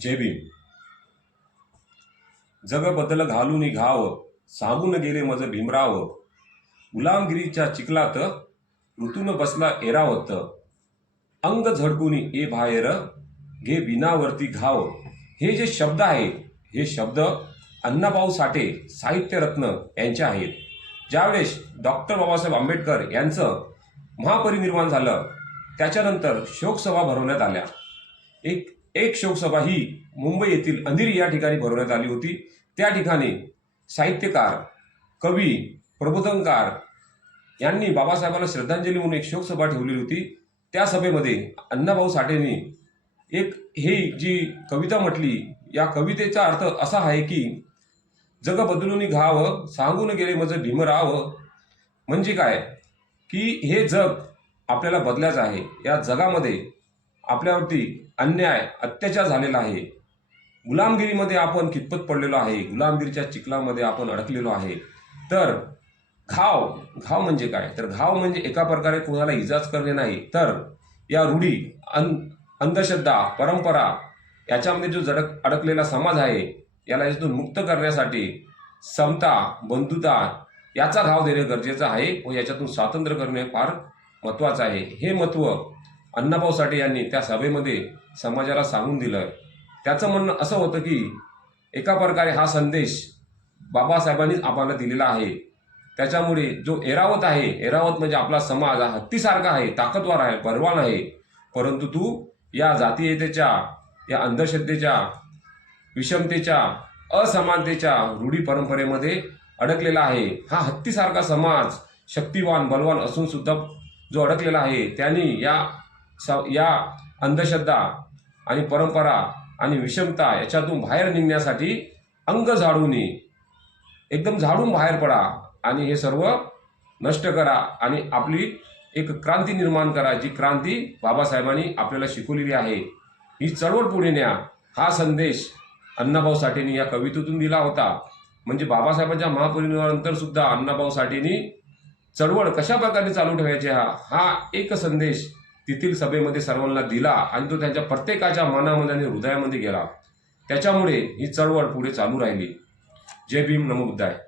जय भीम जग बदल घालून घाव सांगून गेले मज भीमराव. गुलामगिरीच्या चिखलात ऋतून बसला एरावत. अंग झडकुनी ए बाहेर घे बिनावरती घाव. हे जे शब्द आहेत हे शब्द अण्णाभाऊ साठे साहित्यरत्न यांचे आहेत. ज्यावेळेस डॉक्टर बाबासाहेब आंबेडकर यांचं महापरिनिर्वाण झालं त्याच्यानंतर शोकसभा भरवण्यात आल्या. एक एक शोकसभा ही मुंबई येथील अंधेरी या ठिकाणी भरवण्यात आली होती. त्या ठिकाणी साहित्यकार कवी प्रबोधनकार यांनी बाबासाहेबांना श्रद्धांजली म्हणून एक शोकसभा ठेवलेली होती. त्या सभेमध्ये अण्णाभाऊ साठेंनी एक ही जी कविता म्हटली या कवितेचा अर्थ असा आहे की जग बदलून घाव सांगून गेले म्हणजे मज भीमराव म्हणजे काय? की हे जग आपल्याला बदलायचं आहे. या जगामध्ये आपल्यावरती अन्याय अत्याचार झालेला आहे. गुलामगिरीमध्ये आपण कितपत पडलेलो आहे? गुलामगिरीच्या चिखलामध्ये आपण अडकलेलो आहे. तर घाव घाव म्हणजे काय? तर घाव म्हणजे एका प्रकारे कोणाला इजाच करणे नाही. तर या रूढी अन अंधश्रद्धा परंपरा याच्यामध्ये जो जडक अडकलेला समाज आहे याला याच्यातून मुक्त करण्यासाठी समता बंधुता याचा घाव देणे गरजेचं आहे व याच्यातून स्वातंत्र्य करणे फार महत्त्वाचं आहे. हे महत्त्व अण्णाभाऊ साठे यांनी त्या सभेमध्ये समाजाला सांगून दिलं. त्याचं म्हणणं असं होतं की एका प्रकारे हा संदेश बाबासाहेबांनीच आम्हाला दिलेला आहे. त्याच्यामुळे जो एरावत आहे एरावत म्हणजे आपला समाज हा हत्तीसारखा आहे ताकदवार आहे बलवान आहे. परंतु तू या जातीयतेच्या या अंधश्रद्धेच्या विषमतेच्या असमानतेच्या रूढी परंपरेमध्ये अडकलेला आहे. हा हत्तीसारखा समाज शक्तिवान बलवान असून सुद्धा जो अडकलेला आहे त्यांनी या स या अंधश्रद्धा आणि परंपरा आणि विषमता याच्यातून बाहेर निघण्यासाठी अंग झाडून एकदम झाडून बाहेर पडा आणि हे सर्व नष्ट करा आणि आपली एक क्रांती निर्माण करा जी क्रांती बाबासाहेबांनी आपल्याला शिकवलेली आहे. ही चळवळ पुढे न्या. हा संदेश अण्णाभाऊ साठेंनी या कवितेतून दिला होता. म्हणजे बाबासाहेबांच्या महापरिनिर्वाणानंतर सुद्धा अण्णाभाऊ साठेंनी चळवळ कशा प्रकारे चालू ठेवायची हा हा एक संदेश तेथील सभेमध्ये सर्वांना दिला आणि तो त्यांच्या प्रत्येकाच्या मनामध्ये आणि हृदयामध्ये गेला. त्याच्यामुळे ही चळवळ पुढे चालू राहिली. जय भीम नमो बुद्धाय.